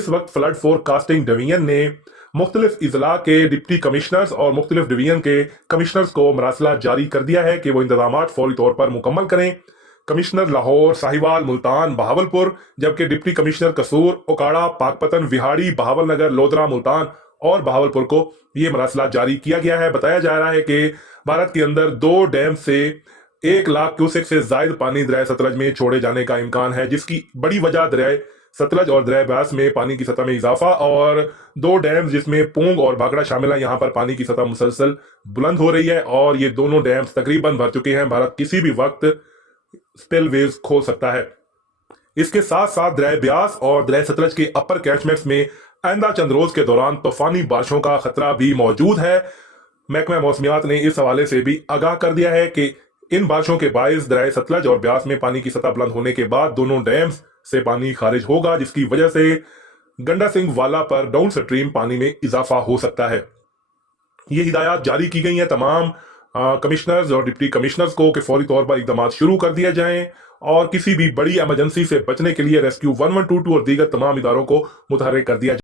इस वक्त flood forecasting division ने मुख्तलिफ इजला के डिप्टी कमिश्नर्स और मुख्तलिफ डिवीजन के कमिश्नर्स को मरासला जारी कर दिया है कि वो इंतजाम फौरी तौर पर मुकम्मल करें। कमिश्नर लाहौर, साहिवाल, मुल्तान, बहावलपुर, जबकि डिप्टी कमिश्नर कसूर, ओकाड़ा, पाकपतन, विहाड़ी, बहावलनगर, लोधरा, मुल्तान और बहावलपुर को ये मरासला जारी किया गया है। बताया जा रहा है कि भारत के अंदर 2 डैम से 1 लाख क्यूसेक से ज्यादा पानी दरिया सतलज में छोड़े जाने का इम्कान है, जिसकी बड़ी वजह दरिया सतलज और दरिया ब्यास में पानी की सतह में इजाफा और 2 डैम जिसमें पूंग और भाखड़ा शामिल है, यहाँ पर पानी की सतह मुसलसल बुलंद हो रही है और ये दोनों डैम्स तकरीबन भर चुके हैं। भारत किसी भी वक्त स्पिलवेज खोल सकता है। इसके साथ साथ दरिया ब्यास और दरिया सतलज के अपर कैचमेंट्स में आइंदा चंद रोज के दौरान तूफानी बारिशों का खतरा भी मौजूद है। महकमा मौसमियात ने इस हवाले से भी आगाह कर दिया है कि इन बारिशों के बायस दरिया सतलज और ब्यास में पानी की सतह बुलंद होने के बाद दोनों डैम्स से पानी खारिज होगा, जिसकी वजह से गंडा सिंह वाला पर डाउन स्ट्रीम पानी में इजाफा हो सकता है। ये हिदायत जारी की गई हैं तमाम कमिश्नर्स और डिप्टी कमिश्नर्स को कि फौरी तौर पर इकदाम शुरू कर दिए जाएं और किसी भी बड़ी इमरजेंसी से बचने के लिए रेस्क्यू 1122 और दीगर तमाम इदारों को मुतहर्रिक कर दिया जाए।